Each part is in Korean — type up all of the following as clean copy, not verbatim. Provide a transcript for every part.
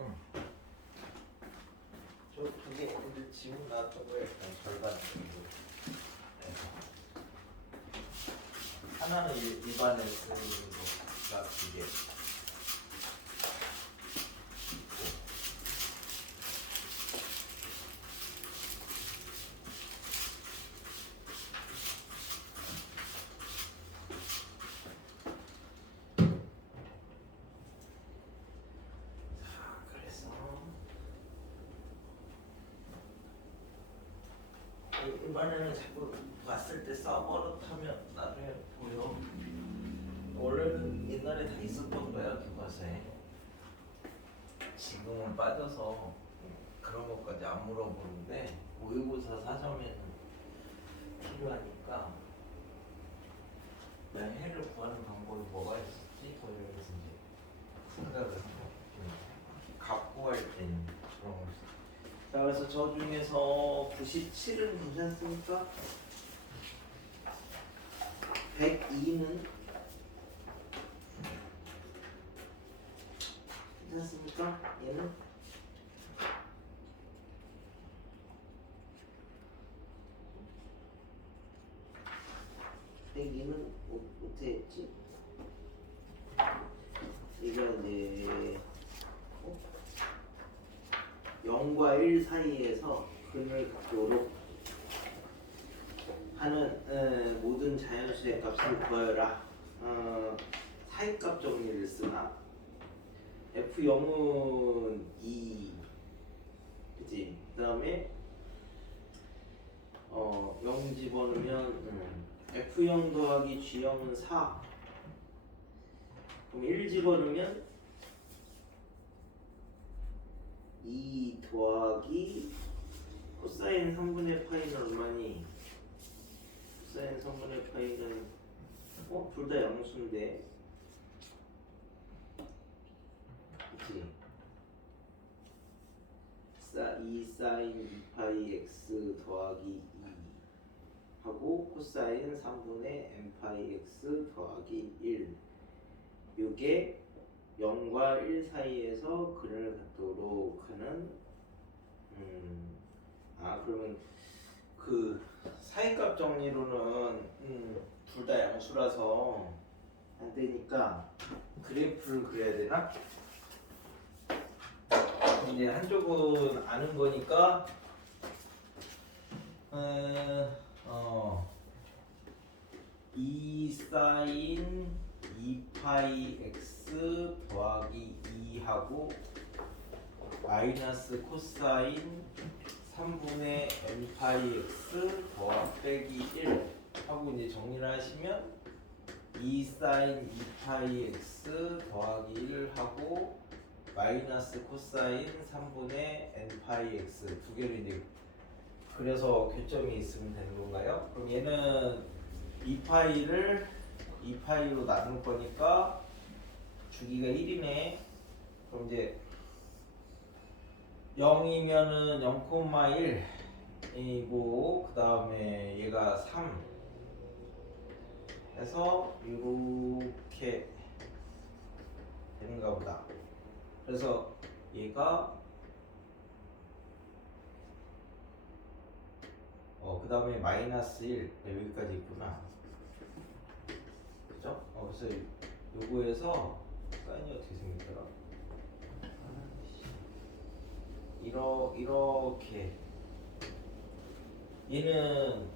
응. 저 두 개 오늘 지문 나왔던 거 약간 절반 정도. 네. 하나는 일반에 쓰는 거가 두 개. 일반에는 자꾸 봤을 때 써버릇하면 나중에 보여. 원래는 옛날에 다 있었던 거야 교과서에. 지금은 빠져서 그런 것까지 안 물어보는데 모의고사 사점에는 필요하니까. 해를 구하는 방법이 뭐가 있었지? 뭐 이러면서 이제 생각을 하고 갖고 할 때는 그런 걸. 자, 그래서 저 중에서 97은 괜찮습니까? 102는 괜찮습니까? 얘는? 얘는 어떻게 했지? 이거 이제 0과 1 사이에서 근을 극도로 하는 모든 자연수의 값을 구하여라. 사이값 정리를 쓰나? F0은 2, 그치? 그 다음에 0 집어넣으면 F0 더하기 G0은 4. 그럼 1 집어넣으면 2 더하기 코사인 3분의 파이는 얼마니? 코사인 3분의 파이는 둘 다 양수인데, 그치? 2 사인 2파이 x 더하기 2 하고 코사인 3분의 n파이 x 더하기 1. 요게 0과 1 사이에서 근을 갖도록 하는 그러면 그 사이값 정리로는 둘 다 양수라서 안 되니까 그래프를 그려야 되나? 이제 한쪽은 아는 거니까 2 사인 2파이 x 더하기 2하고 마이너스 코사인 3분의 n파이 x 빼기 1 하고 이제 정리를 하시면 2 사인 2파이 x 더하기 1 하고 마이너스 코사인 3분의 n파이 x 두 개를 이제 그래서 교점이 있으면 되는 건가요? 그럼 얘는 2파이를 2파이로 나눌 거니까 주기가 1이네. 그럼 이제 0이면은 0,1이고 그 다음에 얘가 3 해서 이렇게 되는가 보다. 그래서 얘가 그 다음에 마이너스 1 여기까지 있구나. 그죠? 그래서 요거에서 사인이 어떻게 생겼더라? 이렇게 얘는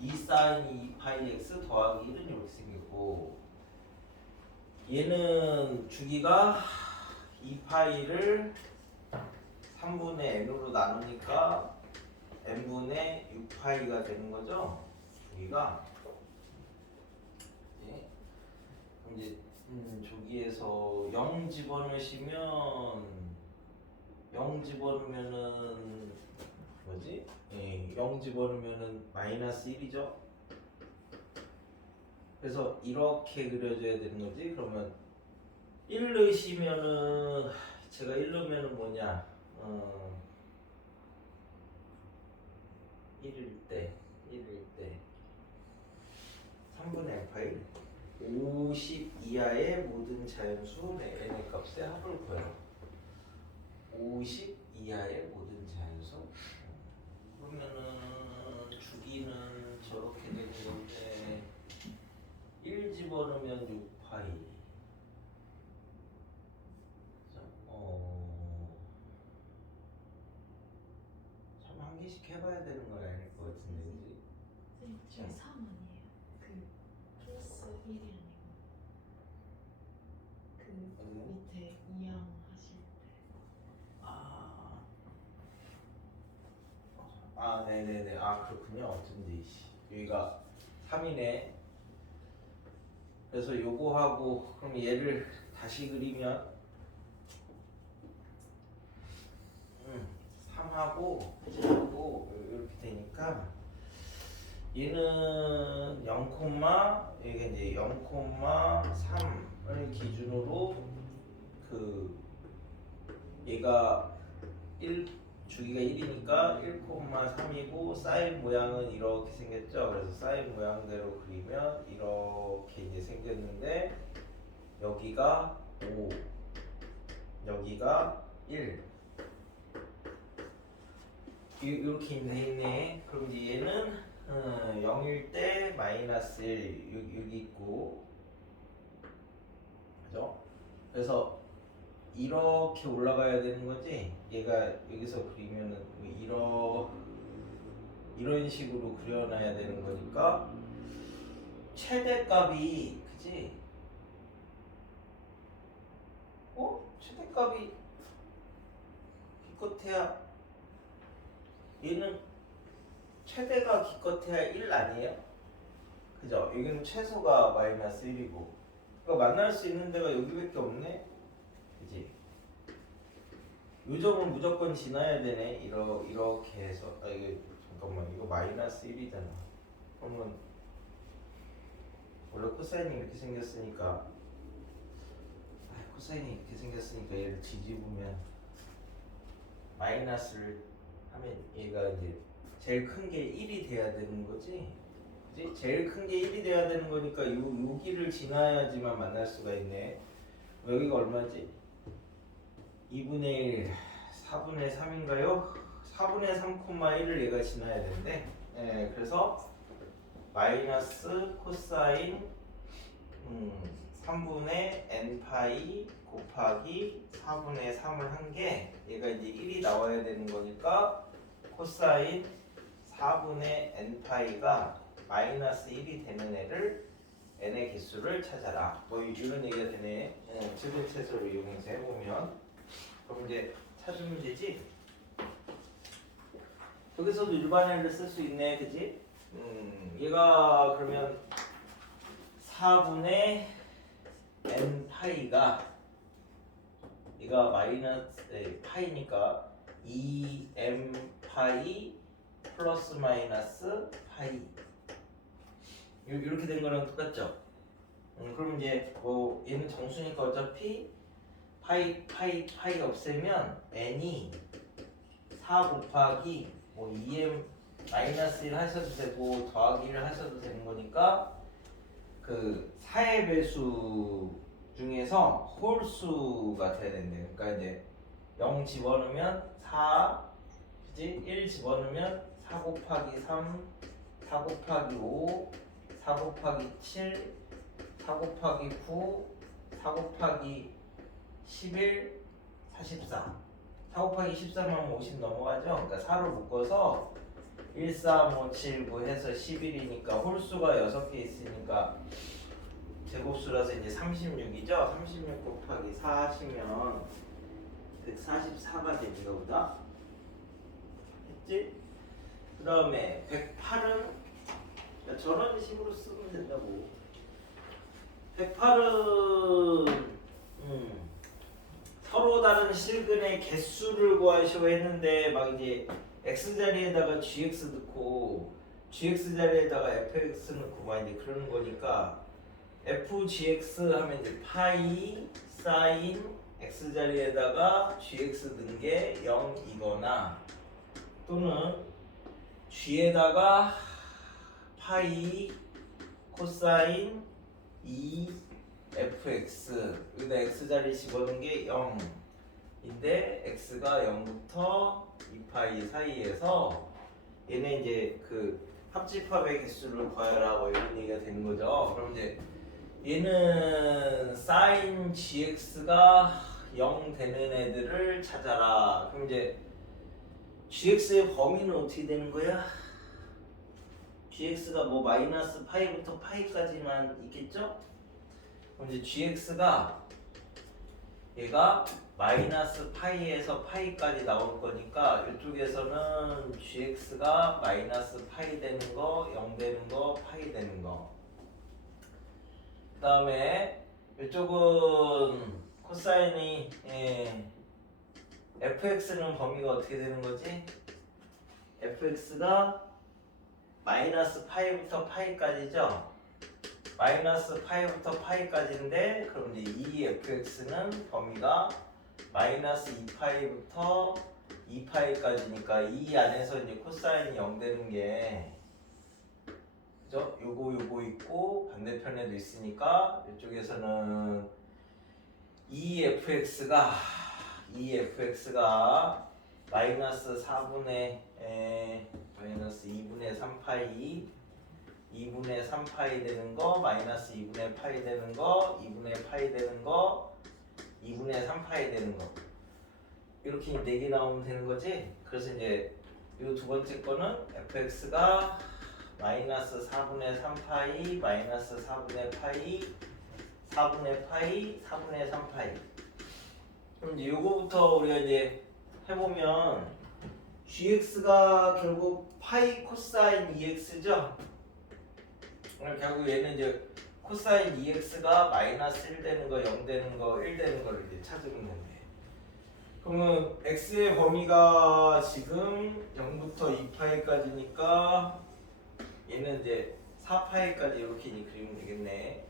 2 사인 2파이 x 더하기 1은 이렇게 생겼고 얘는 주기가 2파이를 3분의 n으로 나누니까 n분의 6파이가 되는 거죠? 주기가. 네. 그럼 이제 저기에서 0 집어넣으시면 0 집어넣으면은 뭐지? 0 집어넣으면은 마이너스 1이죠? 그래서 이렇게 그려줘야 되는 거지? 그러면 1 넣으시면은 제가 1 넣으면은 뭐냐? 1일 때 3분의 n파이 50 이하의 모든 자연수 n의 값의 합을 구해요. 50 이하의 모든 자연수. 그러면은 주기는 저렇게 되는 건데 1 집어넣으면 6파이. 참 한 개씩 해봐야 되는 건 아닐 것 같은데, 그지? 선생님 저기 3 아니에요? 그 플러스 1이 아니고 그 밑에 2항 하실 때 네네네. 그렇군요. 어쩐지 여기가 3이네. 그래서 요거하고 그럼 얘를 다시 그리면 3하고 이렇게 되니까 얘는 0, 여기가 이제 0,3을 기준으로 그 얘가 1 주기가 1이니까 1,3이고 사인 모양은 이렇게 생겼죠. 그래서 사인 모양대로 그리면 이렇게 이제 생겼는데 여기가 5, 여기가 1 이렇게 돼 있네. 그럼 이제 얘는 0일 때 마이너스 1 여기 있고, 그죠? 그래서 이렇게 올라가야 되는 거지. 얘가 여기서 그리면은 이런 식으로 그려놔야 되는 거니까 최대값이 그지? 최대값이 기껏해야 얘는 최대가 기껏해야 1 아니에요? 그죠? 여기는 최소가 마이너스 1이고 그러니까 만날 수 있는 데가 여기밖에 없네? 그지? 요 점은 무조건 지나야 되네. 이렇게 해서 이게 잠깐만 이거 마이너스 1이잖아. 그러면 원래 코사인이 이렇게 생겼으니까 코사인이 이렇게 생겼으니까 얘를 뒤집으면 마이너스를 하면 얘가 이제 제일 큰 게 1이 돼야 되는 거지. 그지? 제일 큰 게 1이 돼야 되는 거니까 여기를 지나야지만 만날 수가 있네. 여기가 얼마지? 2분의 1, 4분의 3인가요? 4분의 3,1을 얘가 지나야 되는데 그래서 마이너스 코사인 3분의 n파이 곱하기 4분의 3을 한 게 얘가 이제 1이 나와야 되는 거니까 코사인 4분의 n파이가 마이너스 1이 되는 애를 n의 개수를 찾아라. 뭐 이런 얘기가 되네. 최대체수를 이용해서 해보면 그럼 이제 찾으면 되지. 여기서도 일반인을 쓸 수 있네, 그지? 얘가 그러면 4분의 n 파이가 얘가 마이너스 파이니까 2m 파이 플러스 마이너스 파이 이렇게 된 거랑 똑같죠? 그럼 이제 뭐 얘는 정수니까 어차피 파이 없애면 n이 4 곱하기 뭐 2m 마이너스 1 하셔도 되고 더하기 1 하셔도 되는 거니까 그 4의 배수 중에서 홀수가 돼야 된대. 그러니까 이제 0 집어넣으면 4, 그지? 1 집어넣으면 4 곱하기 3, 4 곱하기 5, 4 곱하기 7, 4 곱하기 9, 4 곱하기 11, 44. 4 곱하기 14면 50 넘어가죠? 그러니까 4로 묶어서 1, 3, 5, 7, 9 해서 11이니까 홀수가 6개 있으니까 제곱수라서 이제 36이죠? 36 곱하기 4 하시면 144가 되니까 보다 했지? 그 다음에 108은 저런 식으로 쓰면 된다고. 108은 서로 다른 실근의 개수를 구하시오 했는데 막 이제 x자리에다가 gx 넣고 gx자리에다가 fx 넣고 막 이제 그러는 거니까 fgx 하면 이제 파이 사인 x자리에다가 gx 넣은 게 0이거나 또는 g에다가 파이 코사인 2fx 여기다 x자리 집어넣은 게 0인데 x가 0부터 2파이 사이에서 얘네 이제 그 합집합의 개수를 구하라 뭐 이런 얘기가 되는 거죠. 그럼 이제 얘는 sin gx가 0 되는 애들을 찾아라. 그럼 이제 gx의 범위는 어떻게 되는 거야? gx가 뭐 마이너스 파이부터 파이까지만 있겠죠? 그럼 이제 gx가 얘가 마이너스 파이에서 파이까지 나올 거니까 이쪽에서는 gx가 마이너스 파이 되는 거, 0 되는 거, 파이 되는 거. 그 다음에 이쪽은 코사인이 fx는 범위가 어떻게 되는 거지? fx가 마이너스 파이부터 파이까지죠? 마이너스 파이부터 파이까지인데 그럼 이제 이 fx는 범위가 마이너스 2파이부터 2파이까지니까 이 안에서 이제 코사인이 0 되는 게 그죠? 요거 있고 반대편에도 있으니까 이쪽에서는 이 fx가 마이너스 4분의 마이너스 2분의 3파이 2분의 3파이 되는 거 마이너스 2분의 파이 되는 거 2분의 파이 되는 거 2분의 3파이 되는 거 이렇게 4개 나오면 되는 거지. 그래서 이제 이 두 번째 거는 fx가 마이너스 4분의 3파이 마이너스 4분의 파이 4분의 파이 4분의 3파이. 그럼 이제 요거부터 우리가 이제 해보면 gx가 결국 파이 코사인 2x죠. 결국 얘는 이제 코사인 2x가 마이너스 1 되는 거, 0 되는 거, 1 되는 거를 이제 찾으면 된대. 그러면 x의 범위가 지금 0부터 2파이까지니까 얘는 이제 4파이까지 이렇게 그리면 되겠네.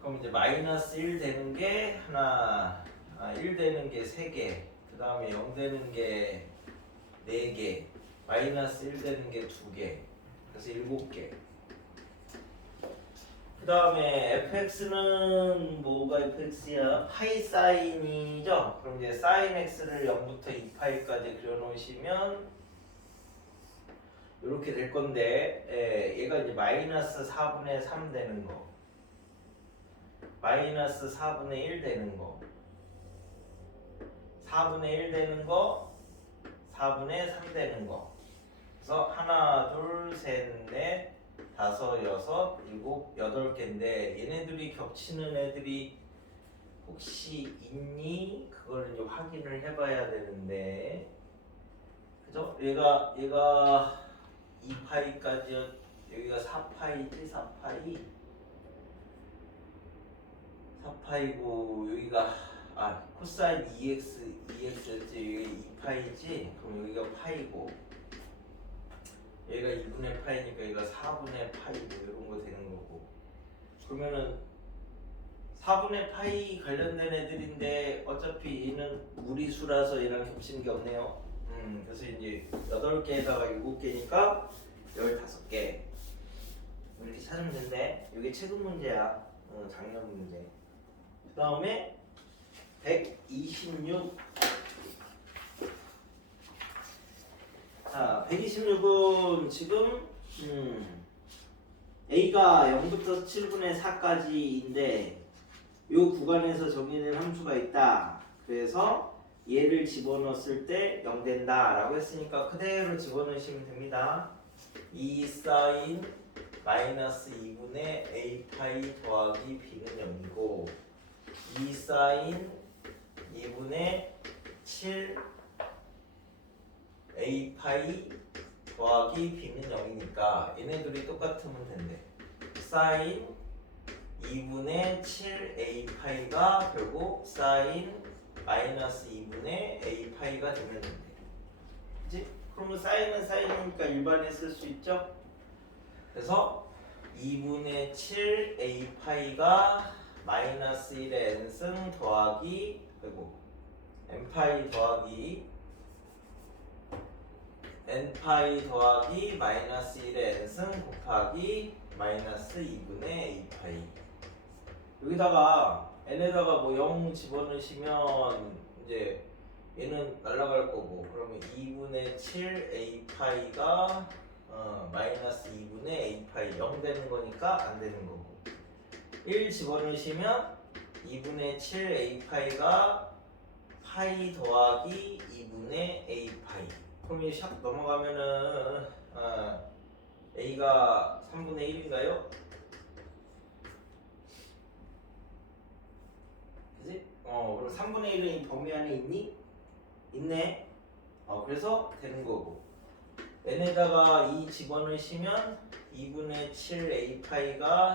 그럼 이제 마이너스 1 되는 게 하나, 1 되는 게 3개, 그 다음에 0 되는 게 4개, 마이너스 1 되는 게 2개, 그래서 7개. 그 다음에 fx는 뭐가 fx야? 파이 사인이죠? 그럼 이제 사인 x를 0부터 2파이까지 그려놓으시면 이렇게 될 건데 얘가 이제 마이너스 4분의 3 되는 거 마이너스 4분의 1 되는 거 4분의 1 되는 거 4분의 3 되는 거 그래서 하나 둘 셋 넷 다섯 여섯 일곱 8개인데 얘네들이 겹치는 애들이 혹시 있니? 그걸 이제 확인을 해봐야 되는데 그죠? 얘가 2파이까지 여기가 4파이지 4파이고 여기가 코사인 2x였지 여기 2파이지 그럼 여기가 파이고 얘가 2분의 파이니까 얘가 4분의 파이고 이런 거 되는 거고 그러면은 4분의 파이 관련된 애들인데 어차피 얘는 무리수라서 얘랑 겹치는 게 없네요. 그래서 이제 8개에다가 7개니까 15개 이렇게 찾으면 된대. 이게 최근 문제야. 작년 문제. 그 다음에 126. 자, 126은 지금 A가 0부터 7분의 4까지인데 이 구간에서 정의된 함수가 있다. 그래서 얘를 집어넣었을 때 0 된다 라고 했으니까 그대로 집어넣으시면 됩니다. 2 사인 마이너스 2분의 A 파이 더하기 B는 0이고 2 사인 2분의 7 A 파이 더하기 B는 0이니까 얘네들이 똑같으면 된대. 사인 2분의 7 A 파이가 결국 사인 마이너스 2분의 A 파이가 되면 된대. 그치? 그러면 사인은 사인이니까 일반에 쓸 수 있죠? 그래서 2분의 7 A 파이가 마이너스 1의 n승 더하기 그리고 n 파이 더하기 n파이 더하기 마이너스 1의 n승 곱하기 마이너스 2분의 A 파이 여기다가 n에다가 뭐 0 집어넣으시면 이제 얘는 날아갈 거고 그러면 2분의 7 a 파이가 마이너스 2분의 a 파이 0 되는 거니까 안 되는 거고 1 집어넣으시면 2분의 7 a 파이가 파이 더하기 2분의 a 파이 그럼 이 샥 넘어가면은 a가 3분의 1인가요? 그지? 그럼 3분의 1은 이 범위 안에 있니? 있네. 그래서 되는 거고. n에다가 2 집어넣으시면 2분의 7 a 파이가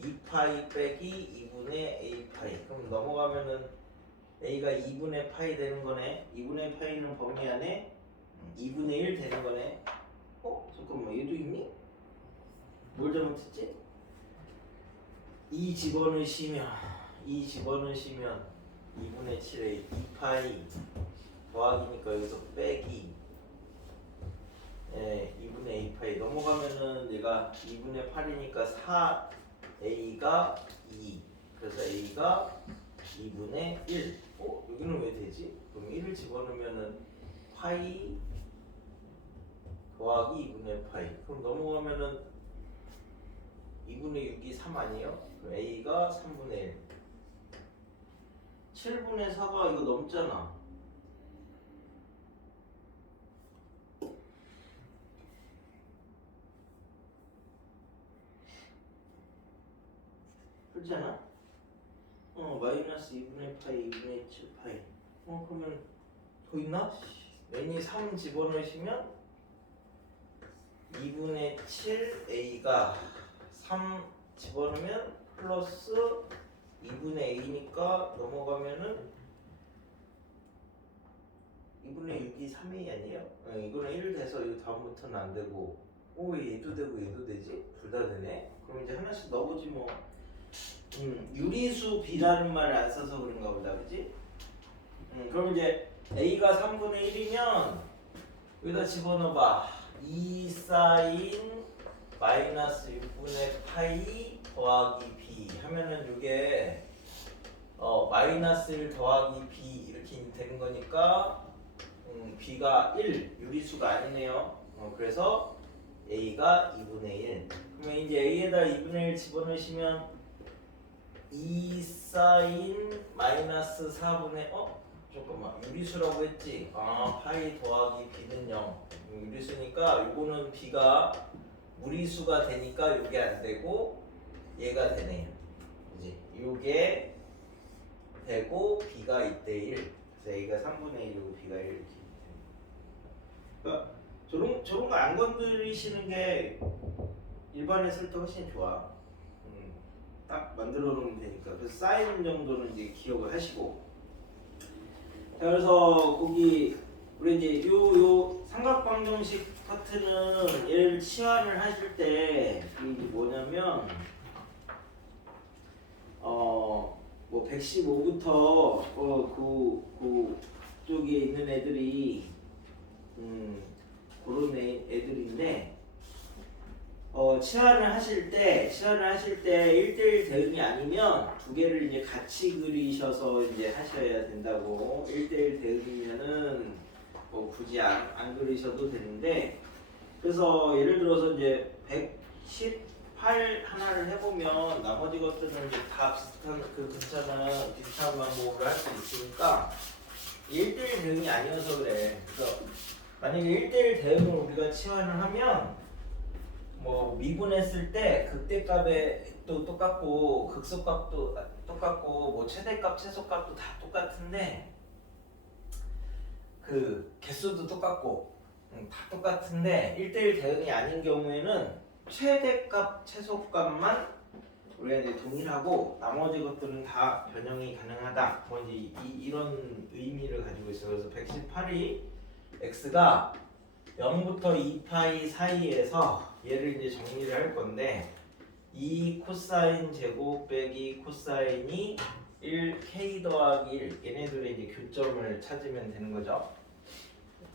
2파이 빼기 2분의 a 파이. 그럼 넘어가면은 a가 2분의 파이 되는 거네. 2분의 파이는 범위 안에 2분의 1 되는 거네. 잠깐만 얘도 있니? 뭘 잘못했지? 2 집어넣으시면 2분의 7에 2파이 더하기니까 여기서 빼기 2분의 a 파이 넘어가면은 얘가 2분의 8이니까 4a가 2 그래서 a가 2분의 1 여기는 왜 되지? 그럼 1을 집어넣으면은 파이 더하기 2분의 파이 그럼 넘어가면은 2분의 6이 3 아니에요? 그럼 a가 3분의 1 7분의 4가 이거 넘잖아. 그렇잖아? 마이너스 2분의 파이, 2분의 7 파이. 그러면 더 있나? n이 3 집어넣으시면 2분의 7 a가 3 집어넣으면 플러스 2분의 a니까 넘어가면은 2분의 6이 3a 아니에요? 이거는 1 돼서 이거 다음부터는 안 되고 얘도 되고 얘도 되지? 둘 다 되네? 그럼 이제 하나씩 넣어보지 뭐 유리수 b라는 말을 안 써서 그런가 보다 그지? 그럼 이제 a가 3분의 1이면 여기다 집어넣어봐 2 사인 마이너스 6분의 파이 더하기 b 하면은 이게 마이너스 1 더하기 b 이렇게 되는 거니까 b가 1 유리수가 아니네요. 그래서 a가 2분의 1 그러면 이제 a에다 2분의 1 집어넣으시면 2 사인 마이너스 4분의 잠깐만 유리수라고 했지? 파이 더하기 b는 0 유리수니까 요거는 b가 무리수가 되니까 요게 안 되고 얘가 되네요. 그지? 요게 되고 b가 2대1 그래서 a가 3분의 1이고 b가 1 이렇게 그러니까 저런 거 안 건드리시는 게 일반에 쓸 때 훨씬 좋아. 딱 만들어 놓으면 되니까 그래서 사인 정도는 이제 기억을 하시고 자 그래서 거기 우리 이제 요 삼각방정식 파트는 얘를 치환을 하실 때 이게 뭐냐면 뭐 115부터 그 쪽에 있는 애들이 그런 애들인데 치환을 하실 때 1대1 대응이 아니면 두 개를 이제 같이 그리셔서 이제 하셔야 된다고 1대1 대응이면은 뭐 굳이 안 그리셔도 되는데 그래서 예를 들어서 이제 118 하나를 해보면 나머지 것들은 이제 다 비슷한 그 근처는 비슷한 방법으로 할 수 있으니까 1대1 대응이 아니어서 그래. 그래서 만약에 1대1 대응을 우리가 치환을 하면 뭐 미분했을 때 극대값에 또 똑같고 극소값도 똑같고 뭐 최대값 최소값도 다 똑같은데 그 개수도 똑같고 다 똑같은데 1대1 대응이 아닌 경우에는 최대값 최소값만 우리가 이제 동일하고 나머지 것들은 다 변형이 가능하다. 뭐 이제 이런 의미를 가지고 있어요. 그래서 118이 x가 0부터 2파이 사이에서 얘를 이제 정리를 할 건데 2 코사인 제곱 빼기 코사인이 1 k 더하기 1 얘네들의 이제 교점을 찾으면 되는 거죠.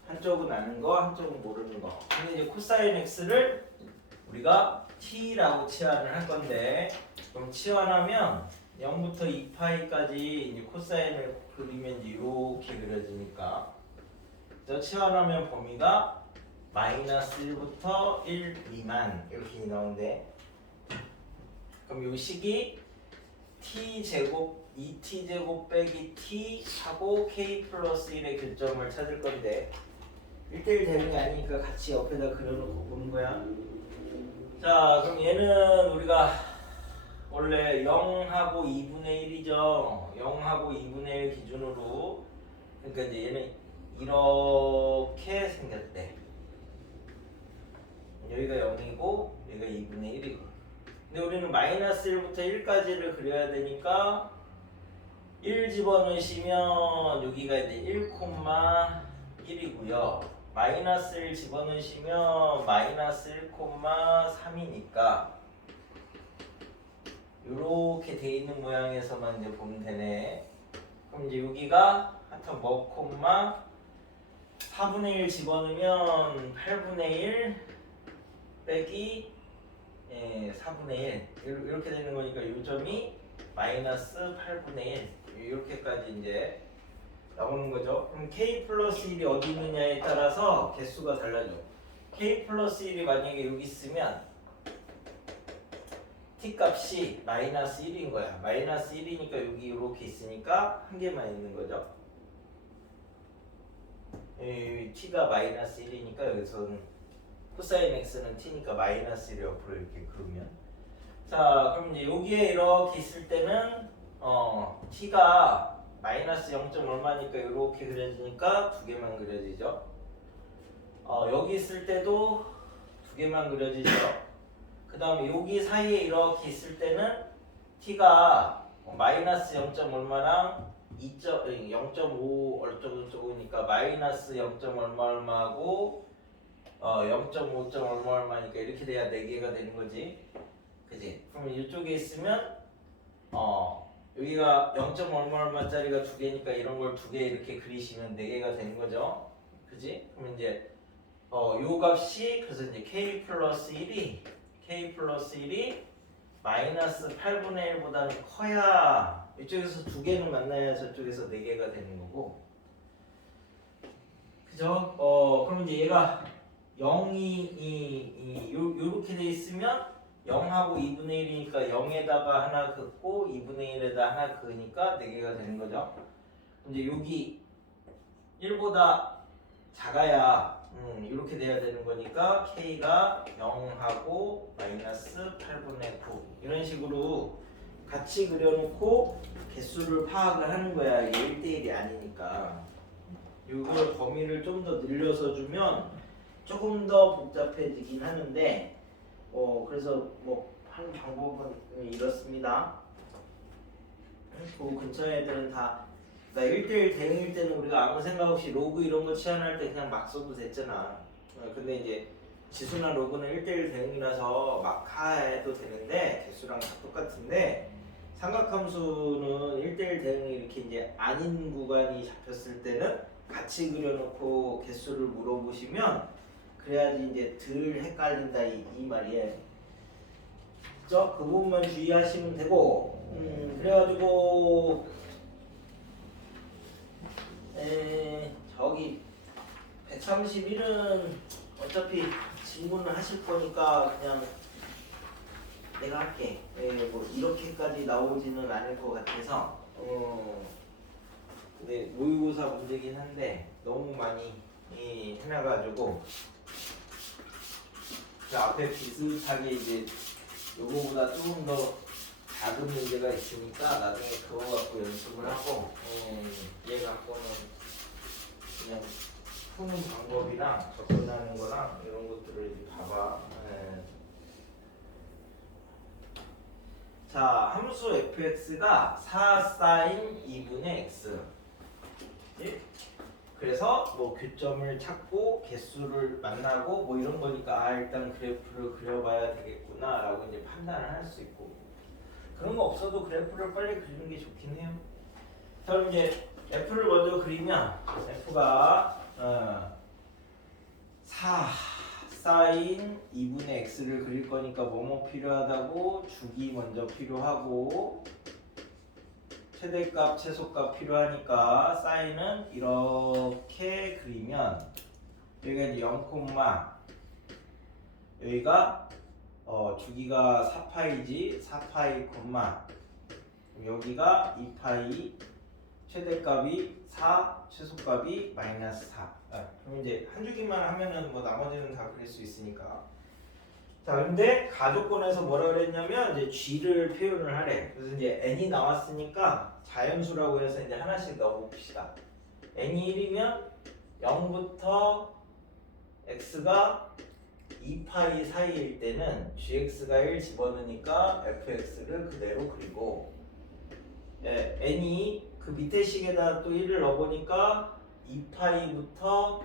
한쪽은 아는 거, 한쪽은 모르는 거. 근데 이제 코사인 x를 우리가 t라고 치환을 할 건데 그럼 치환하면 0부터 2파이까지 이제 코사인을 그리면 이제 이렇게 그려지니까 저 치환하면 범위가 마이너스 1부터 1 미만 이렇게 나오는데 그럼 이 식이 t제곱 2t제곱 빼기 t 하고 k 플러스 1의 교점을 찾을 건데 1대1 대응이 아니니까 같이 옆에다 그려놓고 보는 거야. 자 그럼 얘는 우리가 원래 0하고 2분의 1이죠. 0하고 2분의 1 기준으로 그러니까 이제 얘는 이렇게 생겼대. 여기가 0이고 여기가 2분의 1이고 근데 우리는 마이너스 1부터 1까지를 그려야 되니까 1 집어넣으시면 여기가 이제 1,1이고요. 마이너스 1 집어넣으시면 마이너스 1,3이니까 이렇게 돼 있는 모양에서만 이제 보면 되네. 그럼 이제 여기가 하여튼 뭐 콤마 4분의 1 집어넣으면 8분의 1 빼기 4분의 1 이렇게 되는 거니까 이 점이 마이너스 8분의 1 이렇게까지 이제 나오는 거죠. 그럼 k 플러스 1이 어디 있느냐에 따라서 개수가 달라져. k 플러스 1이 만약에 여기 있으면 t 값이 마이너스 1인 거야. 마이너스 1이니까 여기 이렇게 있으니까 한 개만 있는 거죠. t가 마이너스 1이니까 여기서는 코사인 x는 t니까 마이너스 1 옆으로 이렇게 그으면 자 그럼 이제 여기에 이렇게 있을 때는 t가 마이너스 0. 얼마니까 이렇게 그려지니까 두 개만 그려지죠. 여기 있을 때도 두 개만 그려지죠. 그 다음에 여기 사이에 이렇게 있을 때는 t가 마이너스 0. 얼마랑 0.5 어쩌고저쩌고니까 마이너스 0. 얼마하고 0.5. 얼마니까 이렇게 돼야 4개가 되는 거지. 그지? 그러면 이쪽에 있으면 여기가 0. 얼마짜리가 2개니까 이런 걸 2개 이렇게 그리시면 4개가 되는 거죠. 그지? 그럼 이제 요 값이 그래서 이제 k 플러스 1이 마이너스 8분의 1보다는 커야 이쪽에서 2개는 만나야 저쪽에서 4개가 되는 거고. 그죠? 그럼 이제 얘가 0이 요렇게 돼 있으면 0하고 2분의 1이니까 0에다가 하나 긋고 2분의 1에다 하나 그으니까 4개가 되는 거죠. 이제 여기 1보다 작아야 이렇게 돼야 되는 거니까 k가 0하고 마이너스 8분의 9 이런 식으로 같이 그려놓고 개수를 파악을 하는 거야. 이게 1대1이 아니니까. 이걸 범위를 좀 더 늘려서 주면 조금 더 복잡해지긴 하는데 그래서 뭐 하는 방법은 이렇습니다. 그 근처 애들은 다 그러니까 1대1 대응일 때는 우리가 아무 생각 없이 로그 이런 거 치환할 때 그냥 막 써도 됐잖아. 근데 이제 지수나 로그는 1대1 대응이라서 막 해도 되는데 개수랑 다 똑같은데 삼각함수는 1대1 대응이 이렇게 이제 아닌 구간이 잡혔을 때는 같이 그려놓고 개수를 물어보시면 그래야지 이제 덜 헷갈린다 이 말이에요. 그죠? 그 부분만 주의하시면 되고 그래가지고 저기 131은 어차피 질문을 하실 거니까 그냥 내가 할게. 뭐 이렇게까지 나오지는 않을 것 같아서 근데 모의고사 문제긴 한데 너무 많이 해놔가지고 그 앞에 비슷하게 이제 요거보다 조금 더 작은 문제가 있으니까 나중에 그거 갖고 연습을 하고 얘 갖고는 그냥 푸는 방법이랑 접근하는 거랑 이런 것들을 이제 봐봐. 자, 함수 fx가 4 사인 2분의 x. 예? 그래서 뭐 교점을 찾고 개수를 만나고 뭐 이런 거니까 일단 그래프를 그려봐야 되겠구나 라고 이제 판단을 할 수 있고 그런 거 없어도 그래프를 빨리 그리는 게 좋긴 해요. 자, 그럼 이제 f를 먼저 그리면 f가 4 사인 2분의 x를 그릴 거니까 뭐뭐 필요하다고 주기 먼저 필요하고 최대값, 최소값 필요하니까 사인은 이렇게 그리면 여기가 이제 0, 여기가 주기가 4파이지 4파이, 여기가 2파이, 최대값이 4, 최소값이 마이너스 4. 그럼 이제 한 주기만 하면은 뭐 나머지는 다 그릴 수 있으니까. 자, 근데 가족권에서 뭐라 그랬냐면 이제 g를 표현을 하래. 그래서 이제 n이 나왔으니까 자연수라고 해서 이제 하나씩 넣어봅시다. n이 1이면 0부터 x가 2파이 사이일 때는 gx가 1 집어넣으니까 fx를 그대로 그리고, 예, n이 그 밑에 식에다 또 1을 넣어보니까 2파이부터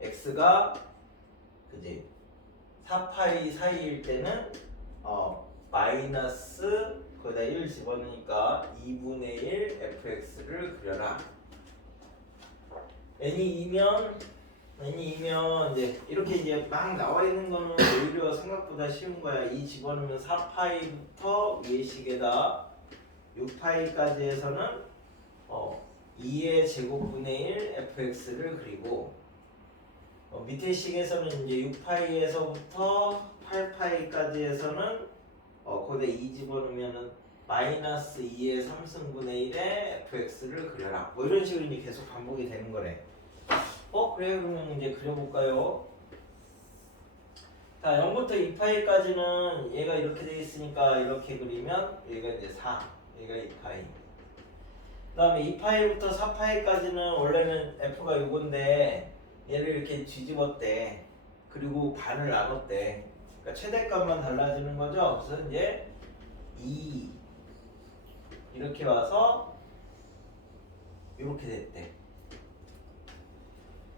x가 그지 4파이 사이일 때는 마이너스 거기다 1 집어넣으니까 2분의 1 fx를 그려라. n이 2면 이제 이렇게 이제 막 나와 있는 거는 오히려 생각보다 쉬운 거야. 2 집어넣으면 4파이부터 위의 식에다 6파이까지 해서는 2의 제곱분의 1 fx를 그리고, 밑에 식에서는 이제 6파이에서부터 8파이까지 해서는 거기다 2 집어넣으면은 마이너스 2의 3승분의 1의 fx를 그려라. 뭐 이런 식으로 이제 계속 반복이 되는 거래. 그래, 그러면 이제 그려볼까요? 자, 0부터 2파이까지는 얘가 이렇게 돼 있으니까 이렇게 그리면 얘가 이제 4, 얘가 2파이. 그 다음에 2파이부터 4파이까지는 원래는 f가 이건데 얘를 이렇게 뒤집었대. 그리고 반을 나눴대. 그러니까 최대값만 달라지는 거죠. 그래서 이제 2 이렇게 와서 이렇게 됐대.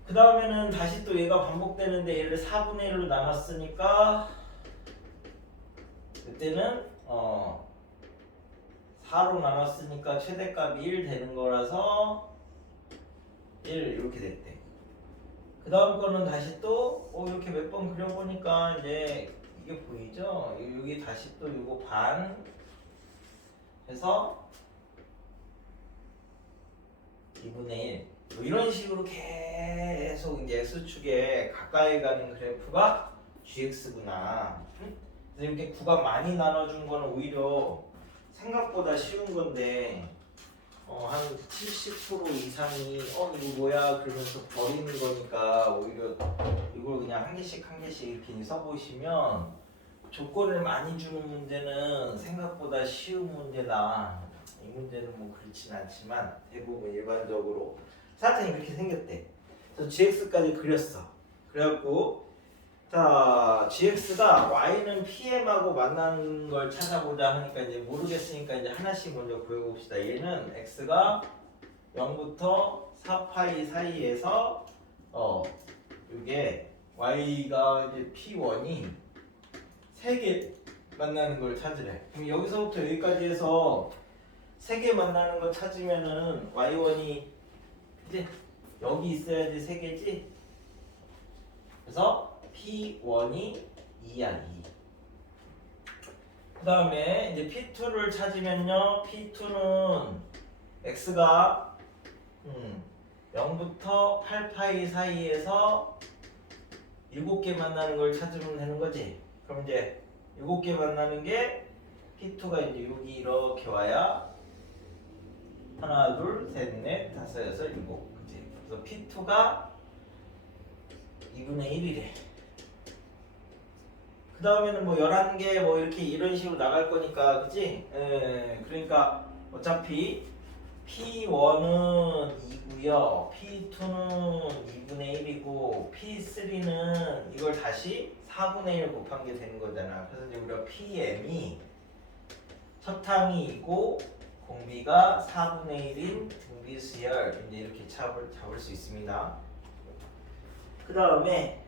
그 다음에는 다시 또 얘가 반복되는데 얘를 4분의 1로 나눴으니까 그때는 4로 나눴으니까 최대값이 1 되는 거라서 1 이렇게 됐대. 그 다음 거는 다시 또 이렇게 몇 번 그려보니까 이제 이게 보이죠? 여기 다시 또 이거 반 해서 2분의 1 뭐 이런 식으로 계속 이제 x축에 가까이 가는 그래프가 gx구나. 그래서 이렇게 구간 많이 나눠준 거는 오히려 생각보다 쉬운 건데 한 70% 이상이 이거 뭐야 그러면서 버리는 거니까 오히려 이걸 그냥 한 개씩 이렇게 써보시면 조건을 많이 주는 문제는 생각보다 쉬운 문제다. 이 문제는 뭐 그렇진 않지만 대부분 일반적으로 사탄이 이렇게 생겼대. 그래서 gx까지 그렸어. 그래갖고 자, gx가 y는 pm하고 만나는 걸 찾아보자 하니까 이제 모르겠으니까 이제 하나씩 먼저 보여봅시다. 얘는 x가 0부터 4파이 사이에서 이게 y가 이제 p1이 3개 만나는 걸 찾으래. 그럼 여기서부터 여기까지 해서 3개 만나는 걸 찾으면은 y1이 이제 여기 있어야지 3개지. 그래서 P1이 2야 2. 그 다음에 이제 P2를 찾으면요, P2는 X가 0부터 8파이 사이에서 7개 만나는 걸 찾으면 되는 거지. 그럼 이제 7개 만나는 게 P2가 이제 여기 이렇게 와야 하나, 둘, 셋, 넷, 다섯, 여섯, 일곱. 그치? 그래서 P2가 2분의 1이래. 그 다음에는 뭐 11개 뭐 이렇게 이런 식으로 나갈 거니까, 그치? 그러니까 어차피 P1은 2고요, P2는 2분의 1이고, P3는 이걸 다시 4분의 1 곱한 게 되는 거잖아. 그래서 이제 우리가 PM이 첫 항이 2고 공비가 4분의 1인 등비수열 이제 이렇게 잡을 수 있습니다. 그 다음에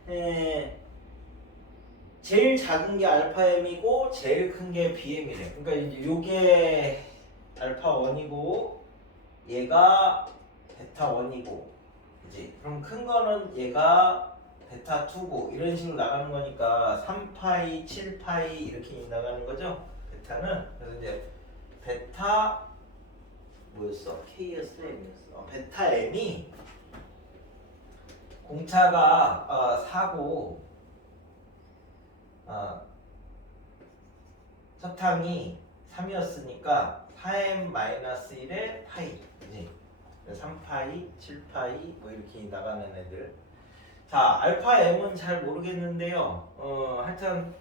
제일 작은 게 알파 m이고 제일 큰 게 bm이래. 그러니까 이제 요게 알파 1이고 얘가 베타 1이고, 그지? 그럼 큰 거는 얘가 베타 2고 이런 식으로 나가는 거니까 3파이, 7파이 이렇게 나가는 거죠. 베타는. 그래서 이제 베타 뭐였어? K였어? M이었어? 베타 M이 공차가 4고 첫항이 3이었으니까 4m-1의 파이 그지? 3파이, 7파이 뭐 이렇게 나가는 애들. 자, 알파 M은 잘 모르겠는데요. 하여튼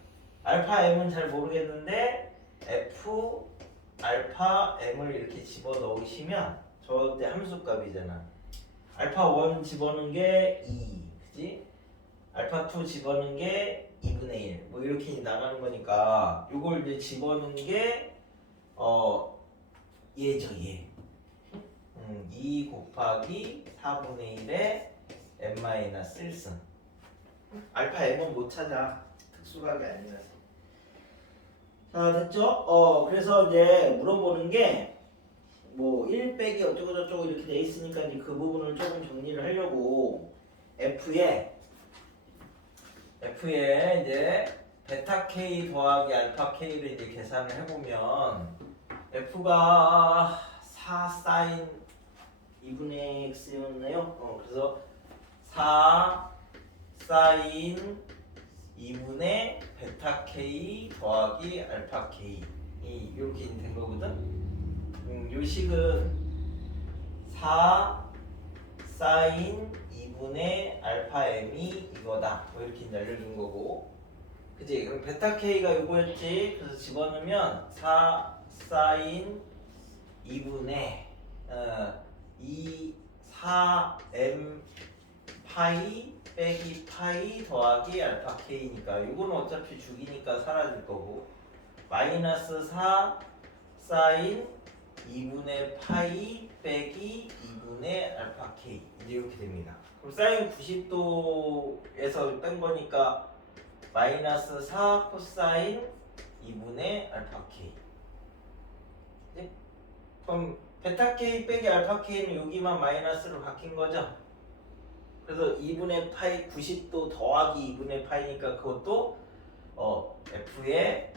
알파 M은 잘 모르겠는데 F 알파 M을 이렇게 집어 넣으시면 저때 함수값이잖아. 알파 1 집어넣은 게 2, 그지? 알파 2 집어넣은 게 2분의 1, 뭐 이렇게 나가는 거니까 이걸 이제 집어넣은 게 얘죠, 얘. 2 곱하기 4분의 1의 n-1승. 알파 m은 못 찾아. 특수각이 아니라서. 자, 됐죠? 그래서 이제 물어보는 게 뭐 1 빼기 어쩌고 저쩌고 이렇게 돼 있으니까 이제 그 부분을 조금 정리를 하려고 F에 이제 베타 K 더하기 알파 K를 이제 계산을 해보면 F가 4 사인 2분의 X였나요? 그래서 4 사인 2분의 베타 K 더하기 알파 K 이렇게 된 거거든? 요 식은 4 사인 2분의 알파 M이 이거다 뭐 이렇게 알려준 거고 그치? 그럼 베타 K가 요거였지. 그래서 집어넣으면 4 사인 2분의 4m 파이 빼기 파이 더하기 알파 K니까 요거는 어차피 죽이니까 사라질 거고 마이너스 4 사인 2분의 파이 빼기 2분의 알파 K 이제 이렇게 됩니다. 그럼 사인 90도에서 뺀 거니까 마이너스 4 코사인 2분의 알파 K. 네? 그럼 베타 K 빼기 알파 K는 여기만 마이너스로 바뀐 거죠? 그래서 2분의 파이 90도 더하기 2분의 파이니까 그것도 F의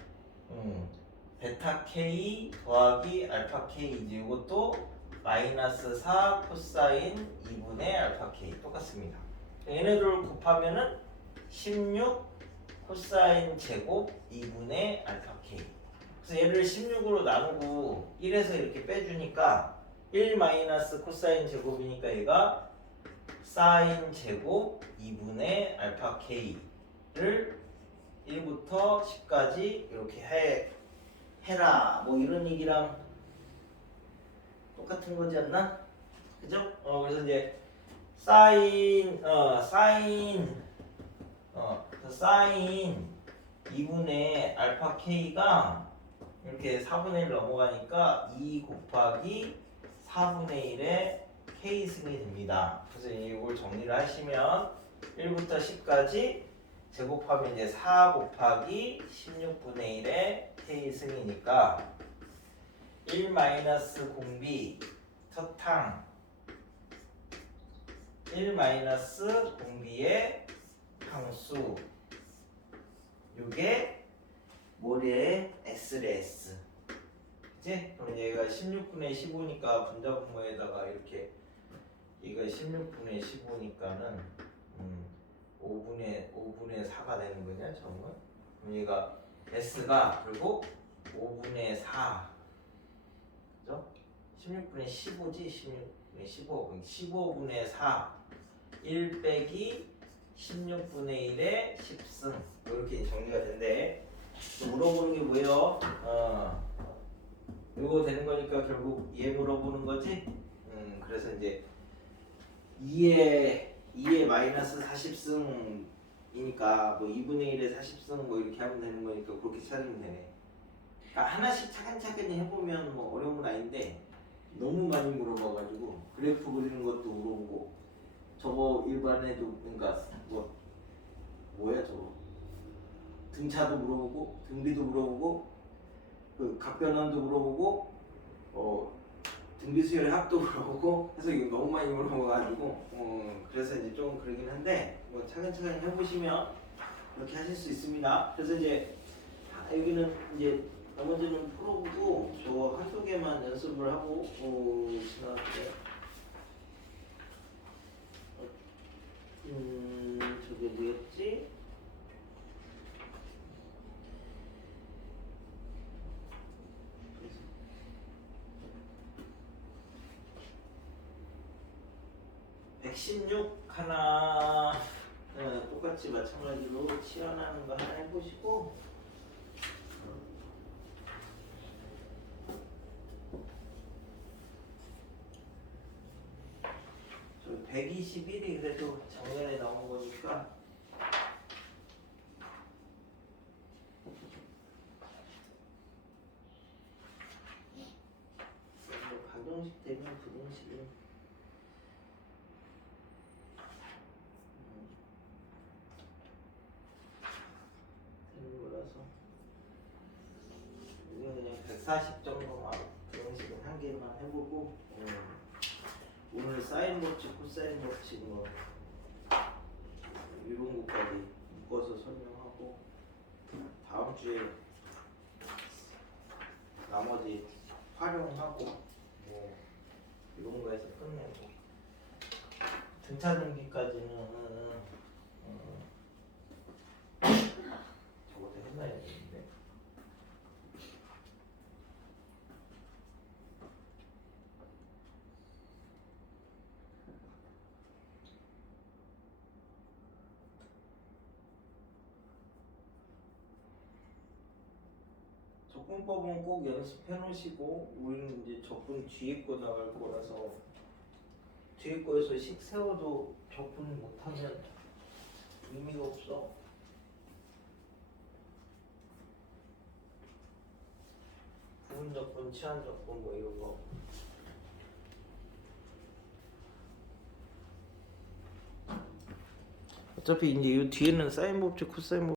베타 K 더하기 알파 K 이제 이것도 마이너스 4 코사인 2분의 알파 K 똑같습니다. 얘네들을 곱하면은 16 코사인 제곱 2분의 알파 K. 그래서 얘를 16으로 나누고 1에서 이렇게 빼주니까 1 마이너스 코사인 제곱이니까 얘가 사인 제곱 2분의 알파 K를 1부터 10까지 이렇게 해라 뭐 이런 얘기랑 똑같은 거지 않나? 그죠? 그래서 이제 사인 2분의 알파 K가 이렇게 4분의 1 넘어가니까 2 곱하기 4분의 1의 K승이 됩니다. 그래서 이걸 정리를 하시면 1부터 10까지 제곱하면 이제 4 곱하기 16분의 1의 K승이니까 1 마이너스 공비 첫항 1 마이너스 공비의 항수 요게 모래의 S래 S 그치? 그럼 얘가 16분의 15니까 분자분모에다가 이렇게 얘가 16분의 15니까는 5분의 4가 되는 거냐 정말? 그럼 얘가 S가 그리고 5분의 4 그죠? 16분의 15지? 16분의 15 15분의 4 1 빼기 16분의 1의 10승 이렇게 정리가 된대. 물어보는 게 뭐예요? 이거 되는 거니까 결국 얘 물어보는 거지? 그래서 이제 2의 마이너스 40승이니까 뭐 2분의 1의 40승 뭐 이렇게 하면 되는 거니까 그렇게 찾으면 되네. 그러니까 하나씩 차근차근히 해보면 뭐 어려운 건 아닌데 너무 많이 물어봐가지고 그래프 그리는 것도 물어보고 저거 일반에도 그러니까 뭐야 저거 등차도 물어보고 등비도 물어보고 그 각변환도 물어보고 등비수열의 합도 물어보고 해서 이거 너무 많이 물어봐가지고 그래서 이제 좀 그러긴 한데 뭐 차근차근 해보시면 이렇게 하실 수 있습니다. 그래서 이제 여기는 이제 나머지는 풀어보고 저거 한두 개만 연습을 하고 지나갈게요. 저게 뭐였지? (116) 하나 똑같이 마찬가지로 치환하는 거 하나 해보시고 저 121이 그래도 작년에 나온 거니까 가정식 되면 부등식은 되는 거라서 이건 그냥 140 정도만 부등식은 한 개만 해보고 오늘 사인 법칙, 코사인 법칙 뭐 이런 것까지 묶어서 설명하고 다음 주에 나머지 활용하고 뭐 이런 거에서 끝내고 등차 등기까지는 저것도 해놔야 되는데 적분법은 꼭 연습해 놓으시고 우리는 이제 적분 뒤에 거 나갈 거라서 뒤에 거에서 식 세워도 적분 못하면 의미가 없어. 부분 적분, 치환 적분 뭐 이런 거. 어차피 이제 이 뒤에는 사인 법칙, 코사인 법칙